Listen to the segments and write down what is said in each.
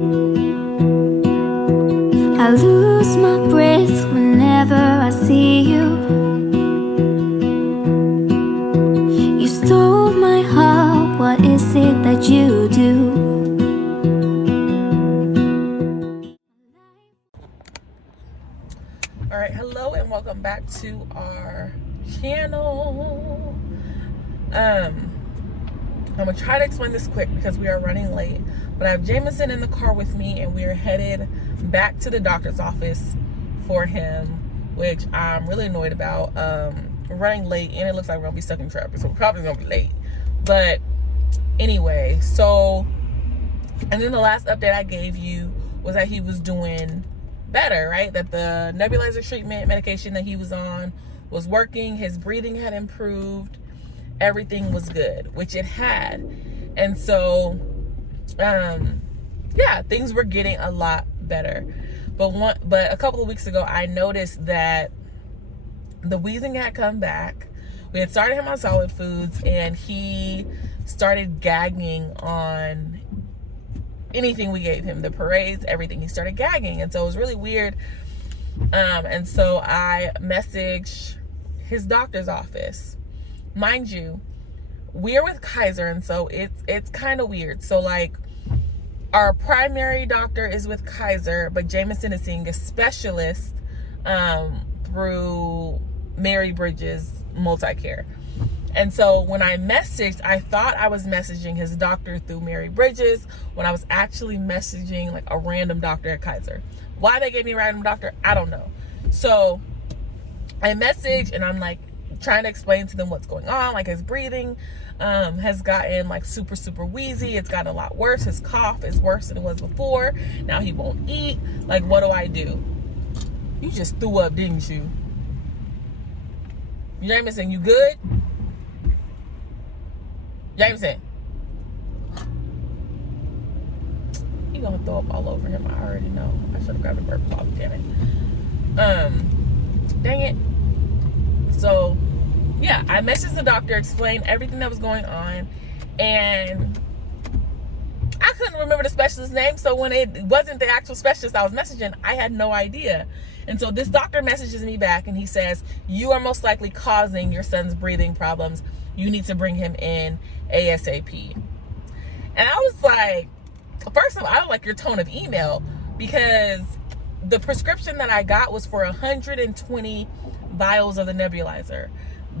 I lose my breath whenever I see you. You stole my heart, what is it that you do? Alright, hello and welcome back to our channel. I'm gonna try to explain this quick because we are running late, but I have Jameson in the car with me and we are headed back to the doctor's office for him, which I'm really annoyed about. We're running late and it looks like we're gonna be stuck in traffic, so we're probably gonna be late. But anyway, so, and then the last update I gave you was that he was doing better, right? That the nebulizer treatment medication that he was on was working, his breathing had improved, everything was good, which it had. And so yeah, things were getting a lot better. But a couple of weeks ago I noticed that the wheezing had come back. We had started him on solid foods and he started gagging on anything we gave him, the parades, everything. He started gagging, and so it was really weird. And so I messaged his doctor's office. Mind you, we're with Kaiser, and so it's kind of weird. So like, our primary doctor is with Kaiser, but Jameson is seeing a specialist through Mary Bridges Multicare. And so when I messaged, I thought I was messaging his doctor through Mary Bridges when I was actually messaging like a random doctor at Kaiser. Why they gave me a random doctor, I don't know. So I messaged and I'm like trying to explain to them what's going on. Like his breathing has gotten like super wheezy. It's gotten a lot worse. His cough is worse than it was before. Now he won't eat. Like, what do I do? You just threw up, didn't you? Jameson, you good? Jameson. He gonna throw up all over him. I already know. I should have grabbed a burp cloth, damn it. Dang it. So, yeah, I messaged the doctor, explained everything that was going on, and I couldn't remember the specialist's name, so when it wasn't the actual specialist I was messaging, I had no idea. And so this doctor messages me back and he says, you are most likely causing your son's breathing problems. You need to bring him in ASAP. And I was like, first of all, I don't like your tone of email, because the prescription that I got was for 120 vials of the nebulizer.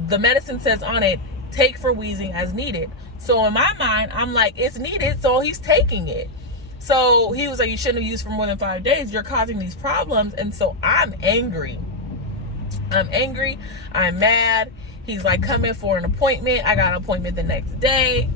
The medicine says on it, take for wheezing as needed. So in my mind, I'm like, it's needed, so he's taking it. So he was like, you shouldn't have used for more than 5 days. You're causing these problems. And so I'm angry. I'm mad. He's like, come in for an appointment. I got an appointment the next day.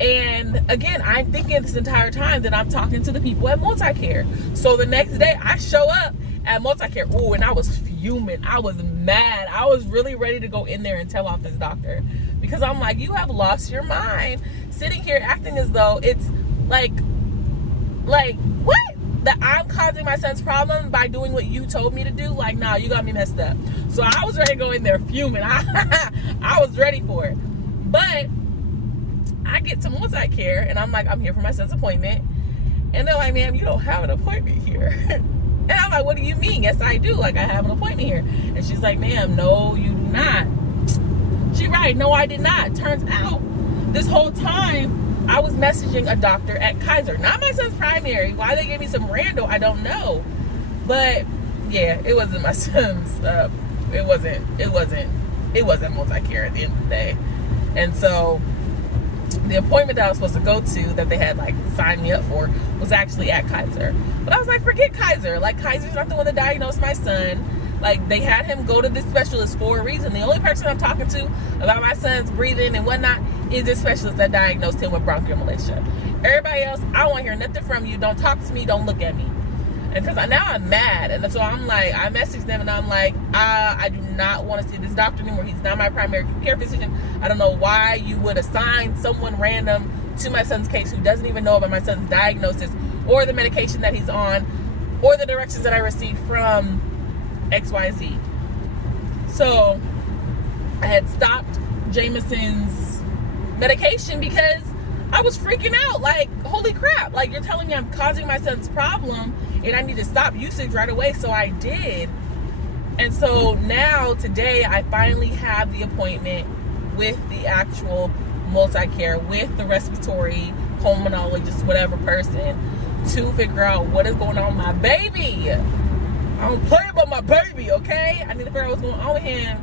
And again, I'm thinking this entire time that I'm talking to the people at Multicare. So the next day I show up at Multicare. Ooh, and I was fuming. I was mad. I was really ready to go in there and tell off this doctor, because I'm like, you have lost your mind, sitting here acting as though it's like what? That I'm causing my son's problem by doing what you told me to do? Like, nah, you got me messed up. So I was ready to go in there fuming. I was ready for it. But I get to Multicare and I'm like, I'm here for my son's appointment. And they're like, ma'am, you don't have an appointment here. And I'm like, what do you mean? Yes, I do. Like, I have an appointment here. And she's like, ma'am, no, you do not. She's right. No, I did not. Turns out this whole time I was messaging a doctor at Kaiser, not my son's primary. Why they gave me some rando, I don't know. But yeah, it wasn't my son's. It wasn't Multicare at the end of the day. And so the appointment that I was supposed to go to, that they had like signed me up for, was actually at Kaiser. But I was like, forget Kaiser. Like, Kaiser's not the one that diagnosed my son. Like, they had him go to this specialist for a reason. The only person I'm talking to about my son's breathing and whatnot is this specialist that diagnosed him with bronchomalacia. Everybody else, I don't want to hear nothing from you. Don't talk to me. Don't look at me. And because now I'm mad. And so I'm like, I messaged them and I'm like, I do not want to see this doctor anymore. He's not my primary care physician. I don't know why you would assign someone random to my son's case who doesn't even know about my son's diagnosis or the medication that he's on or the directions that I received from XYZ. So I had stopped Jameson's medication because I was freaking out, like, holy crap, like, you're telling me I'm causing my son's problem and I need to stop usage right away. So I did. And so now today I finally have the appointment with the actual multi-care, with the respiratory pulmonologist, whatever person, to figure out what is going on with my baby. I don't play about my baby, okay? I need to figure out what's going on with him,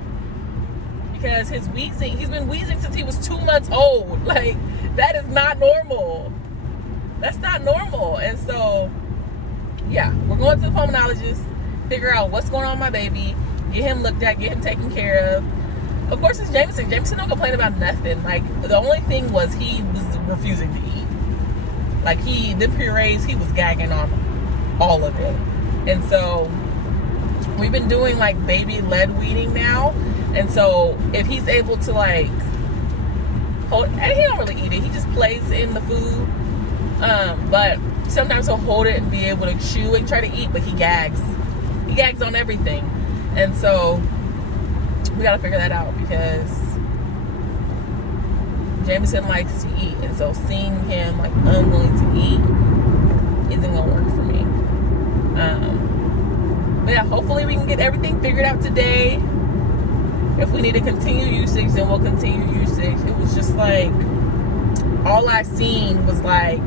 because his wheezing, he's been wheezing since he was 2 months old. Like, that is not normal. That's not normal. And so, yeah, we're going to the pulmonologist, figure out what's going on with my baby, get him looked at, get him taken care of. Of course, it's Jameson. Jameson don't complain about nothing. Like, the only thing was he was refusing to eat. Like, the purees, he was gagging on all of it. And so, we've been doing, like, baby-led weaning now. And so, if he's able to, like, hold, and he don't really eat it. He just plays in the food. But sometimes he'll hold it and be able to chew and try to eat, but he gags. He gags on everything. And so, we gotta figure that out, because Jameson likes to eat. And so, seeing him, like, unwilling to eat isn't gonna work for me. But yeah, hopefully we can get everything figured out today. If we need to continue usage, then we'll continue usage. It was just like, all I seen was like,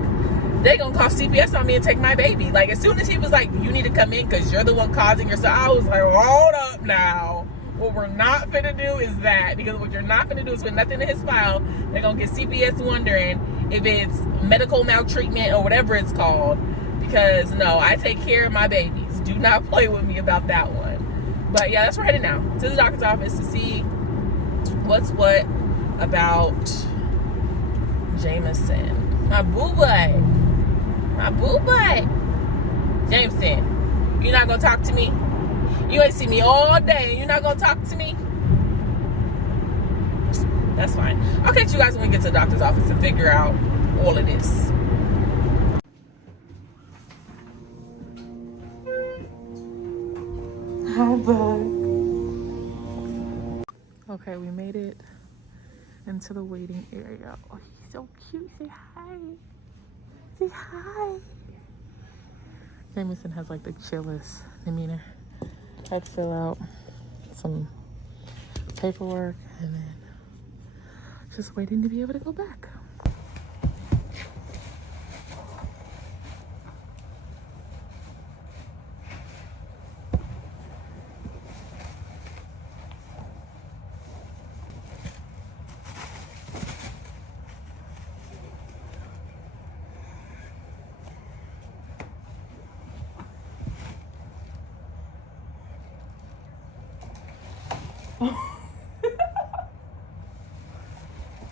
they gonna call CPS on me and take my baby. Like, as soon as he was like, you need to come in because you're the one causing yourself, I was like, hold up now. What we're not gonna do is that, because what you're not gonna do is put nothing in his file. They're gonna get CPS wondering if it's medical maltreatment or whatever it's called. Because no, I take care of my babies. Do not play with me about that one. But yeah, that's where we're headed now, to the doctor's office to see what's what about Jameson. My boo boy. My boo boy. Jameson, you're not gonna talk to me? You ain't see me all day. You're not gonna talk to me? That's fine. I'll catch you guys when we get to the doctor's office and figure out all of this. Hi, bud. Okay, we made it into the waiting area. Oh, he's so cute. Say hi. Say hi. Jameson has like the chillest demeanor. I had to fill out some paperwork and then just waiting to be able to go back.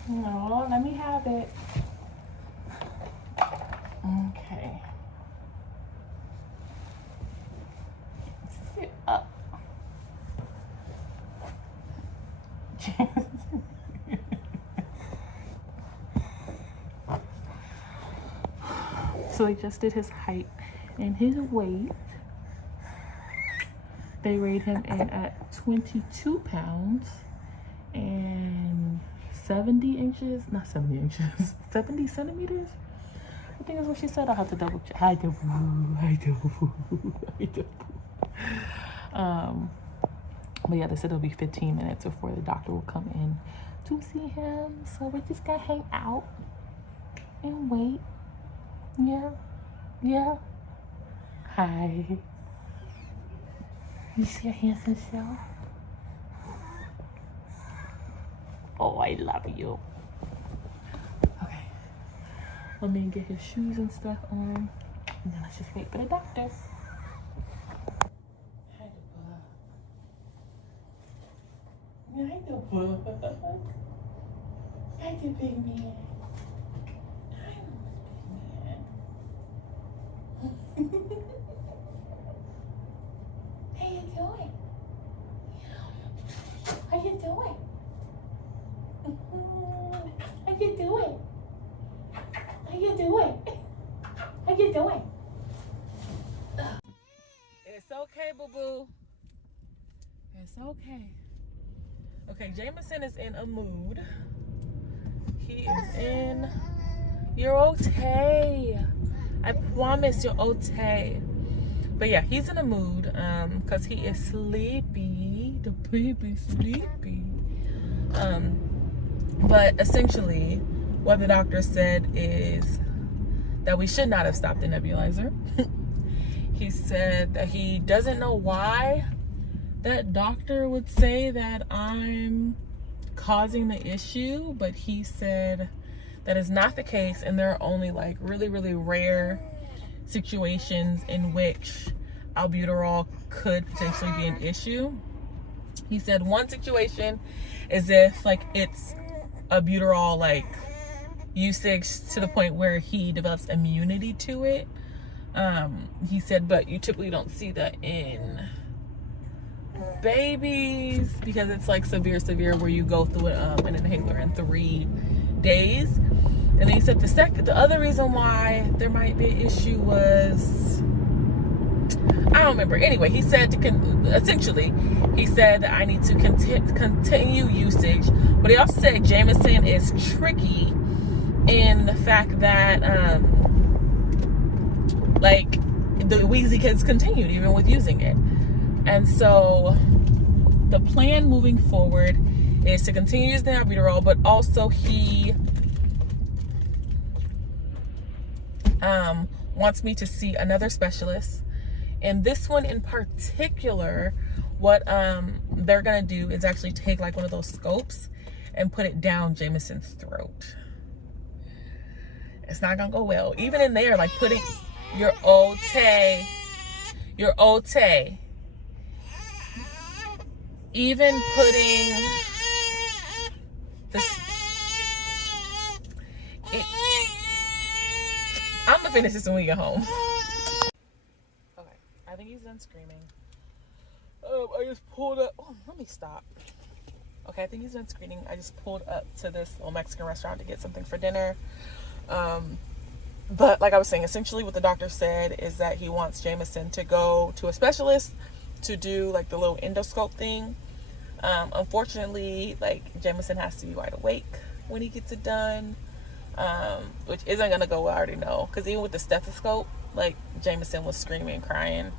No, let me have it. Okay. Sit up. So they just did his height and his weight. They weighed him in at 22 pounds and 70 inches, not 70 inches, 70 centimeters. I think that's what she said. I'll have to double check. I do. But yeah, they said it'll be 15 minutes before the doctor will come in to see him. So we're just gonna hang out and wait. Yeah. Yeah. Hi. You see your handsome self? Oh, I love you. Okay. Let me get his shoes and stuff on. And then let's just wait for the doctor. Hi, the bug. Hi, the bug. Hi, the big man. Hi, the big man. How you doing? How you doing? How you doing? How you doing? How you doing? It's okay, boo-boo. It's okay. Okay, Jameson is in a mood. He is in You're okay. I promise you're okay. But yeah, he's in a mood because he is sleepy. The baby's sleepy. But essentially, what the doctor said is that we should not have stopped the nebulizer. He said that he doesn't know why that doctor would say that I'm causing the issue, but he said that is not the case, and there are only like really, really rare situations in which albuterol could potentially be an issue. He said one situation is if like it's albuterol like usage to the point where he develops immunity to it. He said, but you typically don't see that in babies because it's like severe where you go through an inhaler in 3 days. And then he said the other reason why there might be an issue was, I don't remember. Anyway, he said essentially he said that I need to continue usage, but he also said Jameson is tricky in the fact that like the wheezy kids continued even with using it. And so the plan moving forward is to continue using the albuterol, but also he wants me to see another specialist. And this one in particular, what they're gonna do is actually take like one of those scopes and put it down Jameson's throat. It's not gonna go well. Even in there, like putting your ote, even putting this. I'm gonna finish this when we get home. Okay, I think he's done screaming. I just pulled up. Oh, let me stop. Okay, I think he's done screaming. I just pulled up to this little Mexican restaurant to get something for dinner. But like I was saying, essentially what the doctor said is that he wants Jameson to go to a specialist to do like the little endoscope thing. Unfortunately, like Jameson has to be wide awake when he gets it done, which isn't gonna go well, I already know, because even with the stethoscope, like Jameson was screaming, crying.